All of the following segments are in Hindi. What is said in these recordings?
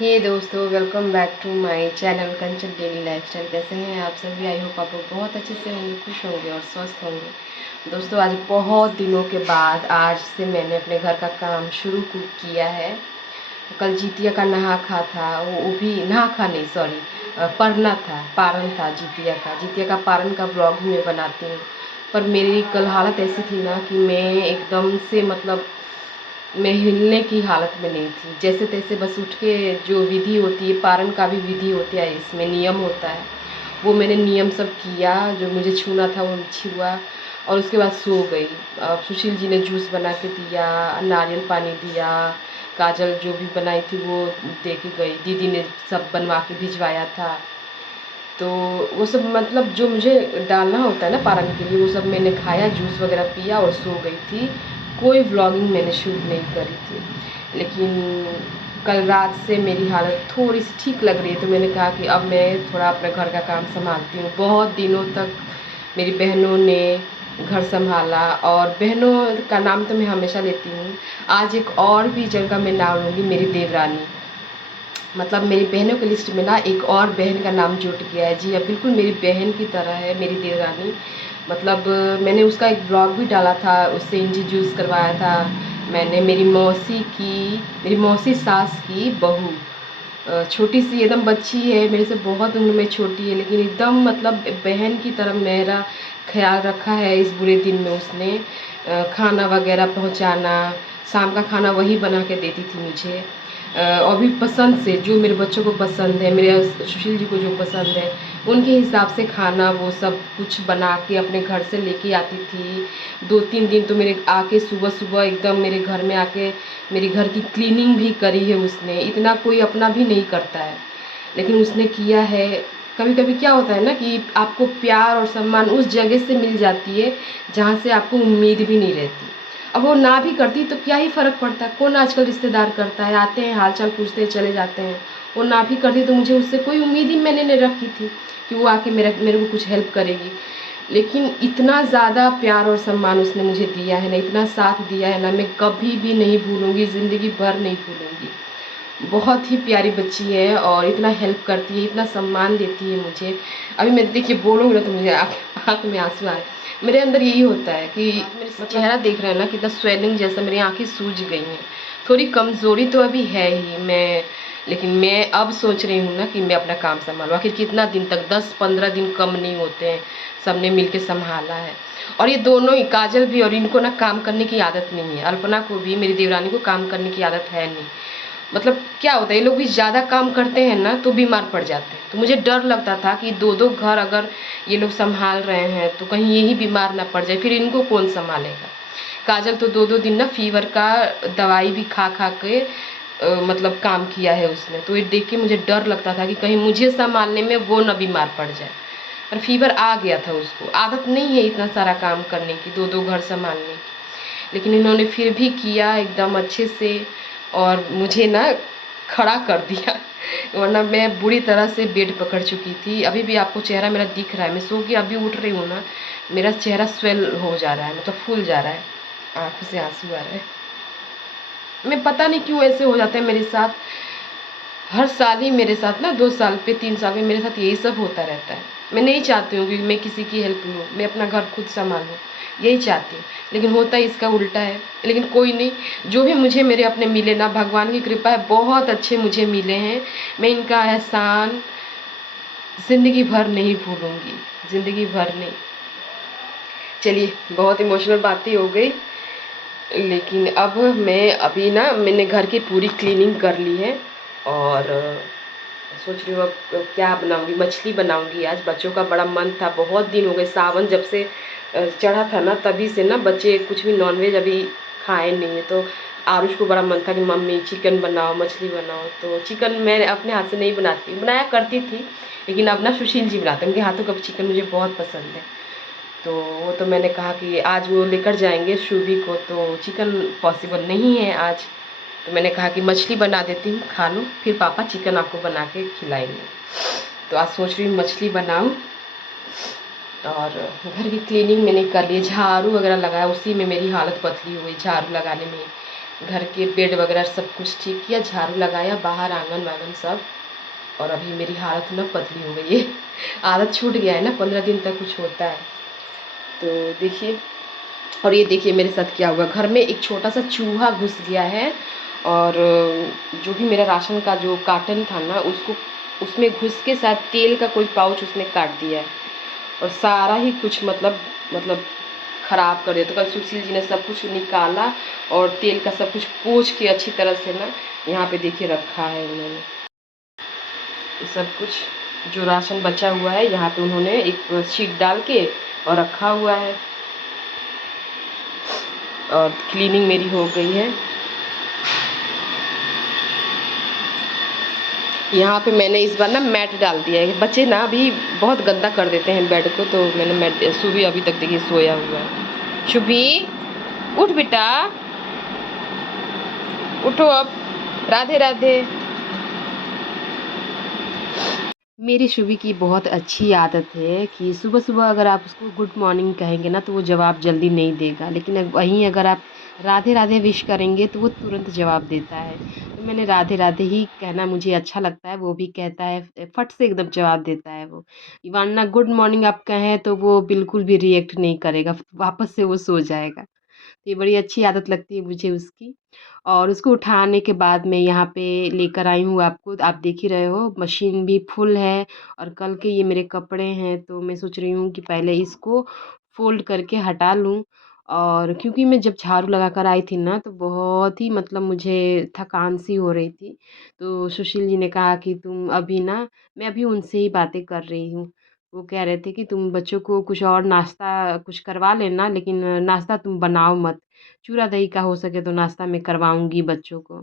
हे दोस्तों, welcome back to my channel Kanchan daily lifestyle. कैसे हैं आप सभी? आई होप आप लोग बहुत अच्छे से होंगे, खुश होंगे और स्वस्थ होंगे। दोस्तों, आज बहुत दिनों के बाद आज से मैंने अपने घर का काम शुरू किया है। कल जितिया का नहा खा था, वो भी नहा खा नहीं, सॉरी, परना था, पारन था जितिया का पारन का ब्लॉग भी मैं बनाती हूँ। पर मेरी कल हालत ऐसी थी ना कि मैं एकदम से मैं हिलने की हालत में नहीं थी। जैसे तैसे बस उठ के, जो विधि होती है, पारण का भी विधि होता है, इसमें नियम होता है, वो मैंने नियम सब किया। जो मुझे छूना था वो छुआ और उसके बाद सो गई। सुशील जी ने जूस बना के दिया, नारियल पानी दिया, काजल जो भी बनाई थी वो दे के गई, दीदी ने सब बनवा के भिजवाया था। तो वो सब मतलब जो मुझे डालना होता है ना पारण के लिए, वो सब मैंने खाया, जूस वगैरह पिया और सो गई थी। कोई व्लॉगिंग मैंने शूट नहीं करी थी। लेकिन कल रात से मेरी हालत थोड़ी सी ठीक लग रही है, तो मैंने कहा कि अब मैं थोड़ा अपने घर का काम संभालती हूँ। बहुत दिनों तक मेरी बहनों ने घर संभाला, और बहनों का नाम तो मैं हमेशा लेती हूँ। आज एक और भी जगह मैं नाम लूँगी, मेरी देवरानी। मतलब मेरी बहनों की लिस्ट में ना एक और बहन का नाम जुट गया है। जी हाँ, बिल्कुल मेरी बहन की तरह है मेरी देवरानी। मतलब मैंने उसका एक ब्लॉग भी डाला था, उससे इंट्रोड्यूस करवाया था मैंने। मेरी मौसी सास की बहू, छोटी सी एकदम बच्ची है, मेरे से बहुत उम्र में छोटी है, लेकिन एकदम मतलब बहन की तरह मेरा ख्याल रखा है इस बुरे दिन में उसने। खाना वगैरह पहुंचाना, शाम का खाना वही बना के देती थी मुझे। और भी पसंद से, जो मेरे बच्चों को पसंद है, मेरे सुशील जी को जो पसंद है, उनके हिसाब से खाना वो सब कुछ बना के अपने घर से लेके आती थी। 2-3 दिन तो मेरे आके सुबह सुबह एकदम मेरे घर में आके मेरे घर की क्लीनिंग भी करी है उसने। इतना कोई अपना भी नहीं करता है, लेकिन उसने किया है। कभी कभी क्या होता है ना कि आपको प्यार और सम्मान उस जगह से मिल जाती है जहाँ से आपको उम्मीद भी नहीं रहती। अब वो ना भी करती तो क्या ही फ़र्क पड़ता है, कौन आजकल रिश्तेदार करता है, आते हैं हाल चाल पूछते हैं चले जाते हैं। वो ना भी करती तो मुझे उससे कोई उम्मीद ही मैंने नहीं रखी थी कि वो आके मेरे को कुछ हेल्प करेगी। लेकिन इतना ज़्यादा प्यार और सम्मान उसने मुझे दिया है ना, इतना साथ दिया है ना, मैं कभी भी नहीं भूलूँगी, ज़िंदगी भर नहीं भूलूँगी। बहुत ही प्यारी बच्ची है और इतना हेल्प करती है, इतना सम्मान देती है मुझे। अभी मैं देखिए बोलूँगी ना तो मुझे आँख में आंसू आ रहे हैं। मेरे अंदर यही होता है कि मेरा चेहरा देख रहे हैं ना, कितना स्वेलिंग जैसा, मेरी आँखें सूज गई हैं। थोड़ी कमज़ोरी तो अभी है ही मैं, लेकिन मैं अब सोच रही हूँ ना कि मैं अपना काम संभालूँ। आखिर कितना दिन तक, 10-15 दिन कम नहीं होते हैं, सबने मिल के संभाला है। और ये दोनों ही, काजल भी और इनको ना काम करने की आदत नहीं है, अल्पना को भी, मेरी देवरानी को काम करने की आदत है नहीं। मतलब क्या होता है, ये लोग भी ज़्यादा काम करते हैं ना तो बीमार पड़ जाते हैं। तो मुझे डर लगता था कि दो दो घर अगर ये लोग संभाल रहे हैं तो कहीं यही बीमार ना पड़ जाए, फिर इनको कौन संभालेगा। काजल तो 2-2 दिन ना फीवर का दवाई भी खा खा के मतलब काम किया है उसने। तो ये देख के मुझे डर लगता था कि कहीं मुझे संभालने में वो ना बीमार पड़ जाए। पर फीवर आ गया था उसको, आदत नहीं है इतना सारा काम करने की, दो दो घर संभालने की। लेकिन इन्होंने फिर भी किया एकदम अच्छे से, और मुझे ना खड़ा कर दिया। वरना मैं बुरी तरह से बेड पकड़ चुकी थी। अभी भी आपको चेहरा मेरा दिख रहा है, मैं सो के अभी उठ रही हूँ ना, मेरा चेहरा स्वेल हो जा रहा है, मतलब फूल जा रहा है, आँखों से आंसू आ रहे हैं। मैं पता नहीं क्यों ऐसे हो जाता है मेरे साथ। हर साल ही मेरे साथ ना, 2 साल पे 3 साल में मेरे साथ यही सब होता रहता है। मैं नहीं चाहती हूँ कि मैं किसी की हेल्प लूँ, मैं अपना घर खुद संभालूँ, यही चाहती हूँ। लेकिन होता ही इसका उल्टा है। लेकिन कोई नहीं, जो भी मुझे मेरे अपने मिले ना, भगवान की कृपा है, बहुत अच्छे मुझे मिले हैं। मैं इनका एहसान ज़िंदगी भर नहीं भूलूँगी, ज़िंदगी भर नहीं। चलिए, बहुत इमोशनल बातें हो गई। लेकिन अब मैं अभी ना, मैंने घर की पूरी क्लीनिंग कर ली है, और सोच रही हूँ अब क्या बनाऊंगी। मछली बनाऊंगी आज, बच्चों का बड़ा मन था, बहुत दिन हो गए, सावन जब से चढ़ा था ना तभी से ना बच्चे कुछ भी नॉनवेज अभी खाए नहीं है। तो आरुष को बड़ा मन था कि मम्मी चिकन बनाओ, मछली बनाओ। तो चिकन मैं अपने हाथ से नहीं बनाती, बनाया करती थी, लेकिन अब ना सुशील जी बनाते हैं, उनके हाथों का चिकन मुझे बहुत पसंद है। तो वो तो मैंने कहा कि आज वो लेकर जाएंगे शुभी को, तो चिकन पॉसिबल नहीं है आज। तो मैंने कहा कि मछली बना देती हूँ, खा लो, फिर पापा चिकन आपको बना के खिलाएंगे। तो आज सोच रही हूँ मछली बनाऊँ। और घर की क्लीनिंग मैंने कर ली, झाड़ू वगैरह लगाया, उसी में मेरी हालत पतली हो गई झाड़ू लगाने में। घर के बेड वगैरह सब कुछ ठीक किया, झाड़ू लगाया, बाहर आंगन वांगन सब। और अभी मेरी हालत ना पतली हो गई है। आदत छूट गया है ना, 15 दिन तक कुछ होता है। तो देखिए, और ये देखिए मेरे साथ क्या हुआ, घर में एक छोटा सा चूहा घुस गया है। और जो भी मेरा राशन का जो कार्टन था ना, उसको उसमें घुस के साथ तेल का कोई पाउच उसने काट दिया है। और सारा ही कुछ मतलब ख़राब कर दिया। तो कल सुशील जी ने सब कुछ निकाला और तेल का सब कुछ पोंछ के अच्छी तरह से ना यहाँ पे देखिए रखा है उन्होंने। ये सब कुछ जो राशन बचा हुआ है यहाँ पे उन्होंने एक शीट डाल के और रखा हुआ है। और क्लीनिंग मेरी हो गई है। यहाँ पे मैंने इस बार ना मैट डाल दिया है। बच्चे ना अभी बहुत गंदा कर देते हैं बेड को, तो मैंने मैट, सुबह अभी तक देखिए सोया हुआ है। शुभी उठ बेटा, उठो अब। राधे राधे। मेरी शुभी की बहुत अच्छी आदत है कि सुबह-सुबह अगर आप उसको गुड मॉर्निंग कहेंगे ना, तो वो जवाब जल्दी नहीं देगा। लेकिन वहीं अगर आप राधे-राधे विश करेंगे तो वो तुरंत जवाब देता है। तो मैंने राधे-राधे ही कहना मुझे अच्छा लगता है, वो भी कहता है, फट से एकदम जवाब देता है वो। वरना गुड मॉर्निंग आप कहें तो वो बिल्कुल भी रिएक्ट नहीं करेगा, वापस से वो सो जाएगा। ये बड़ी अच्छी आदत लगती है मुझे उसकी। और उसको उठाने के बाद मैं यहाँ पे लेकर आई हूँ आपको, आप देख ही रहे हो मशीन भी फुल है। और कल के ये मेरे कपड़े हैं, तो मैं सोच रही हूँ कि पहले इसको फ़ोल्ड करके हटा लूँ। और क्योंकि मैं जब झाड़ू लगा कर आई थी ना, तो बहुत ही मतलब मुझे थकान सी हो रही थी। तो सुशील जी ने कहा कि तुम अभी ना, मैं अभी उनसे ही बातें कर रही हूँ। वो कह रहे थे कि तुम बच्चों को कुछ और नाश्ता कुछ करवा लेना, लेकिन नाश्ता तुम बनाओ मत। चूरा दही का हो सके तो नाश्ता मैं करवाऊँगी बच्चों को।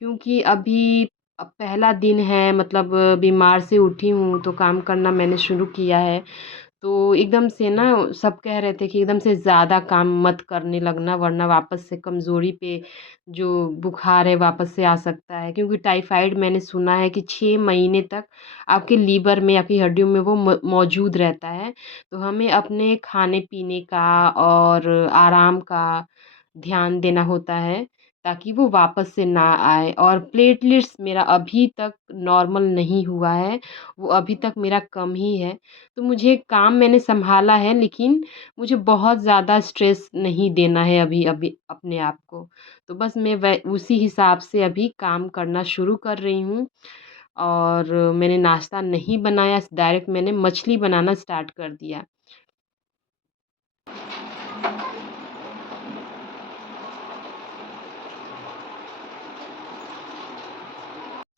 क्योंकि अभी पहला दिन है, मतलब बीमार से उठी हूँ, तो काम करना मैंने शुरू किया है। तो एकदम से ना सब कह रहे थे कि एकदम से ज़्यादा काम मत करने लगना, वरना वापस से कमज़ोरी पे जो बुखार है वापस से आ सकता है। क्योंकि टाइफाइड मैंने सुना है कि 6 महीने तक आपके लीवर में, आपकी हड्डियों में वो मौजूद रहता है। तो हमें अपने खाने-पीने का और आराम का ध्यान देना होता है, ताकि वो वापस से ना आए। और प्लेटलेट्स मेरा अभी तक नॉर्मल नहीं हुआ है, वो अभी तक मेरा कम ही है। तो मुझे काम मैंने सँभाला है, लेकिन मुझे बहुत ज़्यादा स्ट्रेस नहीं देना है अभी अभी अपने आप को। तो बस मैं उसी हिसाब से अभी काम करना शुरू कर रही हूँ। और मैंने नाश्ता नहीं बनाया, डायरेक्ट मैंने मछली बनाना स्टार्ट कर दिया।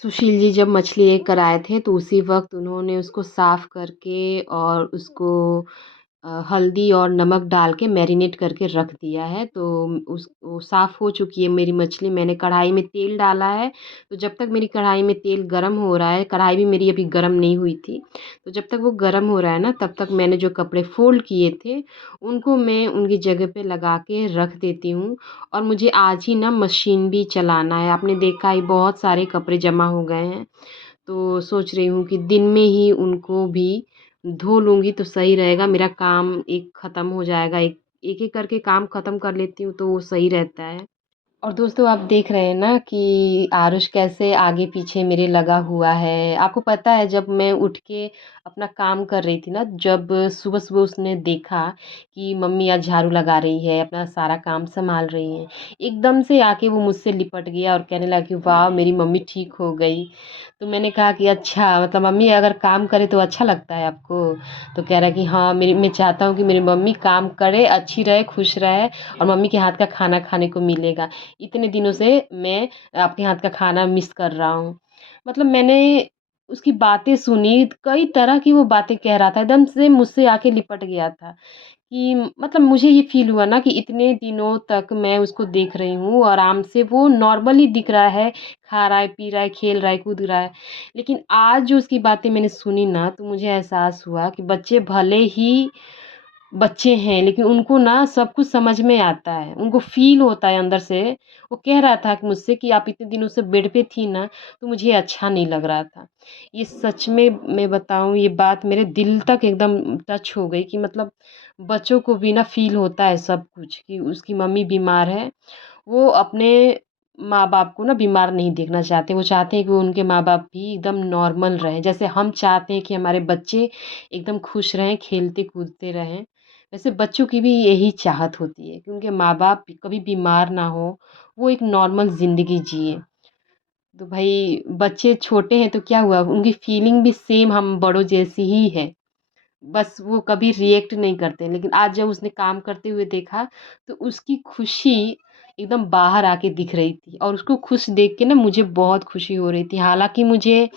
सुशील जी जब मछली लेकर आए थे, तो उसी वक़्त उन्होंने उसको साफ़ करके और उसको हल्दी और नमक डाल के मैरिनेट करके रख दिया है। तो उस वो साफ़ हो चुकी है मेरी मछली। मैंने कढ़ाई में तेल डाला है, तो जब तक मेरी कढ़ाई में तेल गरम हो रहा है, कढ़ाई भी मेरी अभी गरम नहीं हुई थी, तो जब तक वो गरम हो रहा है ना, तब तक मैंने जो कपड़े फ़ोल्ड किए थे, उनको मैं उनकी जगह पे लगा के रख देती हूँ। और मुझे आज ही ना मशीन भी चलाना है। आपने देखा ही बहुत सारे कपड़े जमा हो गए हैं। तो सोच रही हूँ कि दिन में ही उनको भी धो लूँगी तो सही रहेगा। मेरा काम एक ख़त्म हो जाएगा, एक-एक करके काम ख़त्म कर लेती हूँ तो वो सही रहता है। और दोस्तों आप देख रहे हैं ना कि आरुष कैसे आगे पीछे मेरे लगा हुआ है। आपको पता है जब मैं उठ के अपना काम कर रही थी ना, जब सुबह-सुबह उसने देखा कि मम्मी आज झाड़ू लगा रही है, अपना सारा काम सँभाल रही हैं, एकदम से आके वो मुझसे लिपट गया और कहने लगा कि वाह! मेरी मम्मी ठीक हो गई। तो मैंने कहा कि अच्छा, मतलब मम्मी अगर काम करे तो अच्छा लगता है आपको? तो कह रहा है कि हाँ, मेरी मैं चाहता हूँ कि मेरी मम्मी काम करे, अच्छी रहे, खुश रहे और मम्मी के हाथ का खाना खाने को मिलेगा। इतने दिनों से मैं आपके हाथ का खाना मिस कर रहा हूँ। मतलब मैंने उसकी बातें सुनी, कई तरह की वो बातें कह रहा था, एकदम से मुझसे आके लिपट गया था। कि मतलब मुझे ये फ़ील हुआ ना कि इतने दिनों तक मैं उसको देख रही हूँ, आराम से वो नॉर्मली दिख रहा है, खा रहा है, पी रहा है, खेल रहा है, कूद रहा है। लेकिन आज जो उसकी बातें मैंने सुनी ना, तो मुझे एहसास हुआ कि बच्चे भले ही बच्चे हैं, लेकिन उनको ना सब कुछ समझ में आता है, उनको फ़ील होता है अंदर से। वो कह रहा था कि मुझसे कि आप इतने दिनों से बेड पे थी ना, तो मुझे अच्छा नहीं लग रहा था। ये सच में मैं बताऊँ, ये बात मेरे दिल तक एकदम टच हो गई कि मतलब बच्चों को भी ना फ़ील होता है सब कुछ कि उसकी मम्मी बीमार है। वो अपने माँ-बाप को ना बीमार नहीं देखना चाहते। वो चाहते हैं कि उनके माँ-बाप भी एकदम नॉर्मल रहें। जैसे हम चाहते हैं कि हमारे बच्चे एकदम खुश रहें, खेलते-कूदते रहें, वैसे बच्चों की भी यही चाहत होती है कि उनके माँ-बाप कभी बीमार ना हों, वो एक नॉर्मल ज़िंदगी जिएँ। तो भई बच्चे छोटे हैं तो क्या हुआ, उनकी फीलिंग भी सेम हम बड़ों जैसी ही है। बस वो कभी रिएक्ट नहीं करते, लेकिन आज जब उसने काम करते हुए देखा, तो उसकी खुशी एकदम बाहर आके दिख रही थी और उसको खुश देख के ना मुझे बहुत खुशी हो रही थी। हालाँकि मुझे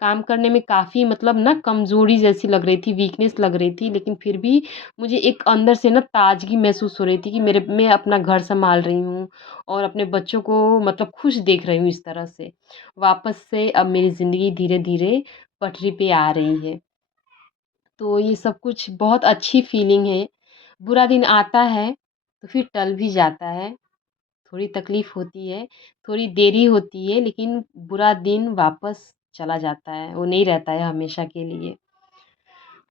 काम करने में काफ़ी मतलब ना कमज़ोरी जैसी लग रही थी, वीकनेस लग रही थी, लेकिन फिर भी मुझे एक अंदर से ना ताज़गी महसूस हो रही थी कि मेरे मैं अपना घर सँभाल रही हूँ और अपने बच्चों को मतलब खुश देख रही हूँ इस तरह से। वापस से अब मेरी ज़िंदगी धीरे-धीरे पटरी पे आ रही है। तो ये सब कुछ बहुत अच्छी फ़ीलिंग है। बुरा दिन आता है, तो फिर टल भी जाता है। थोड़ी तकलीफ़ होती है, थोड़ी देरी होती है, लेकिन बुरा दिन वापस चला जाता है, वो नहीं रहता है हमेशा के लिए।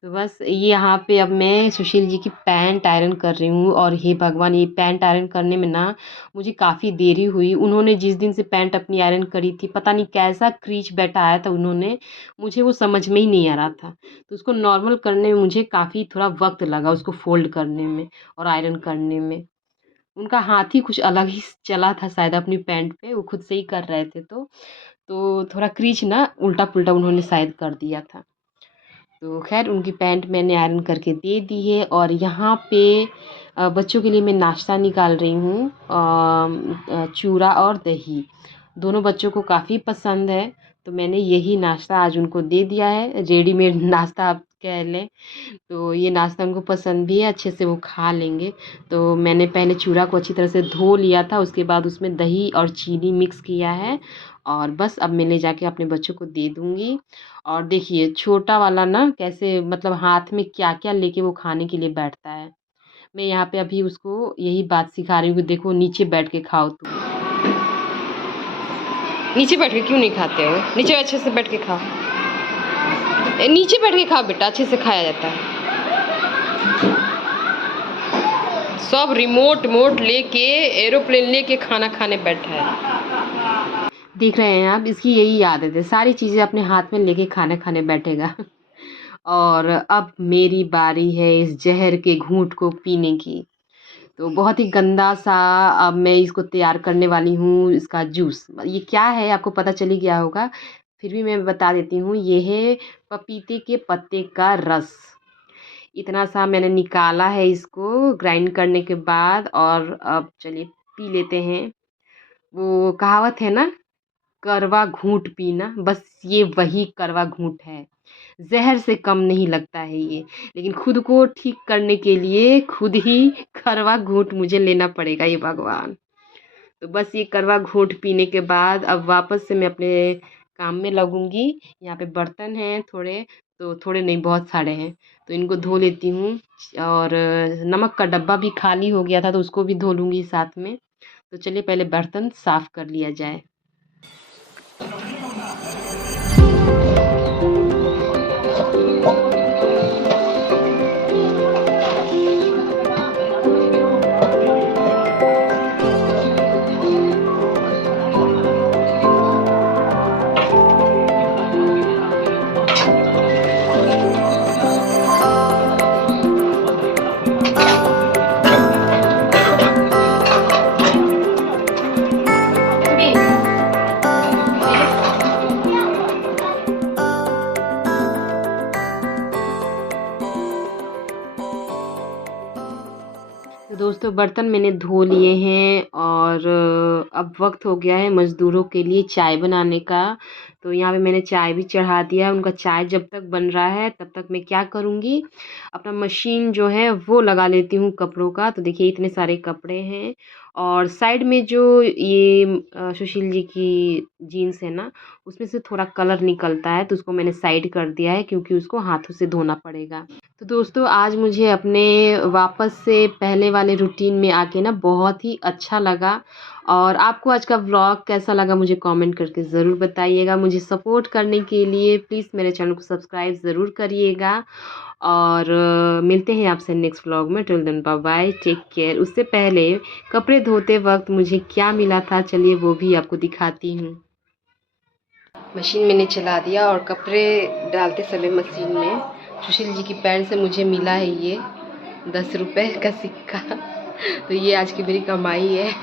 तो बस ये यहाँ पे अब मैं सुशील जी की पैंट आयरन कर रही हूँ और हे भगवान! ये पैंट आयरन करने में ना मुझे काफ़ी देरी हुई। उन्होंने जिस दिन से पैंट अपनी आयरन करी थी, पता नहीं कैसा क्रीच बैठाया था उन्होंने, मुझे वो समझ में ही नहीं आ रहा था। तो उसको नॉर्मल करने में मुझे काफ़ी थोड़ा वक़्त लगा उसको फ़ोल्ड करने में और आयरन करने में। उनका हाथ ही कुछ अलग ही चला था शायद अपनी पैंट पे, वो खुद से ही कर रहे थे तो थोड़ा क्रीच ना उल्टा-पुल्टा उन्होंने शायद कर दिया था। तो ख़ैर उनकी पैंट मैंने आयरन करके दे दी है और यहाँ पे बच्चों के लिए मैं नाश्ता निकाल रही हूँ चूरा और दही। दोनों बच्चों को काफ़ी पसंद है, तो मैंने यही नाश्ता आज उनको दे दिया है, रेडीमेड नाश्ता आप कह लें। तो ये नाश्ता उनको पसंद भी है, अच्छे से वो खा लेंगे। तो मैंने पहले चूरा को अच्छी तरह से धो लिया था, उसके बाद उसमें दही और चीनी मिक्स किया है और बस अब मैं ले जाके अपने बच्चों को दे दूँगी। और देखिए छोटा वाला ना कैसे मतलब हाथ में क्या-क्या लेके वो खाने के लिए बैठता है। मैं यहाँ पे अभी उसको यही बात सिखा रही हूँ कि देखो नीचे बैठ के खाओ तुम। नीचे बैठ के क्यों नहीं खाते हो? नीचे अच्छे से बैठ के खाओ। नीचे बैठ के खाओ बेटा, अच्छे से खाया जाता है। सब रिमोट मोट लेके एरोप्लेन लेके खाना खाने बैठा है। देख रहे हैं आप, इसकी यही आदत है, सारी चीज़ें अपने हाथ में लेके खाना खाने बैठेगा। और अब मेरी बारी है इस ज़हर के घूँट को पीने की। तो बहुत ही गंदा-सा अब मैं इसको तैयार करने वाली हूँ इसका जूस। ये क्या है आपको पता चल ही गया होगा, फिर भी मैं बता देती हूँ, ये है पपीते के पत्ते का रस। इतना सा मैंने निकाला है इसको ग्राइंड करने के बाद और अब चलिए पी लेते हैं। वो कहावत है ना, करवा घूँट पीना, बस ये वही करवा घूँट है। ज़हर से कम नहीं लगता है ये, लेकिन खुद को ठीक करने के लिए खुद ही करवा घूँट मुझे लेना पड़ेगा, ये भगवान। तो बस ये करवा घूँट पीने के बाद अब वापस से मैं अपने काम में लगूँगी। यहाँ पे बर्तन हैं थोड़े, तो थोड़े नहीं बहुत सारे हैं, तो इनको धो लेती हूँ और नमक का डब्बा भी खाली हो गया था तो उसको भी धो लूँगी साथ में। तो चलिए पहले बर्तन साफ़ कर लिया जाए। तो दोस्तों बर्तन मैंने धो लिए हैं और अब वक्त हो गया है मज़दूरों के लिए चाय बनाने का। तो यहाँ पे मैंने चाय भी चढ़ा दिया है। उनका चाय जब तक बन रहा है तब तक मैं क्या करूँगी, अपना मशीन जो है वो लगा लेती हूँ कपड़ों का। तो देखिए इतने सारे कपड़े हैं और साइड में जो ये सुशील जी की जीन्स है ना, उसमें से थोड़ा कलर निकलता है तो उसको मैंने साइड कर दिया है क्योंकि उसको हाथों से धोना पड़ेगा। तो दोस्तों आज मुझे अपने वापस से पहले वाले रूटीन में आके ना बहुत ही अच्छा लगा और आपको आज का व्लॉग कैसा लगा मुझे कमेंट करके ज़रूर बताइएगा। मुझे सपोर्ट करने के लिए प्लीज़ मेरे चैनल को सब्सक्राइब ज़रूर करिएगा और मिलते हैं आपसे नेक्स्ट व्लॉग में। Till then bye bye, take care. उससे पहले कपड़े धोते वक्त मुझे क्या मिला था चलिए वो भी आपको दिखाती हूँ। मशीन मैंने चला दिया और कपड़े डालते समय मशीन में सुशील जी की पैंट से मुझे मिला है ये 10 रुपए का सिक्का। तो ये आज की मेरी कमाई है।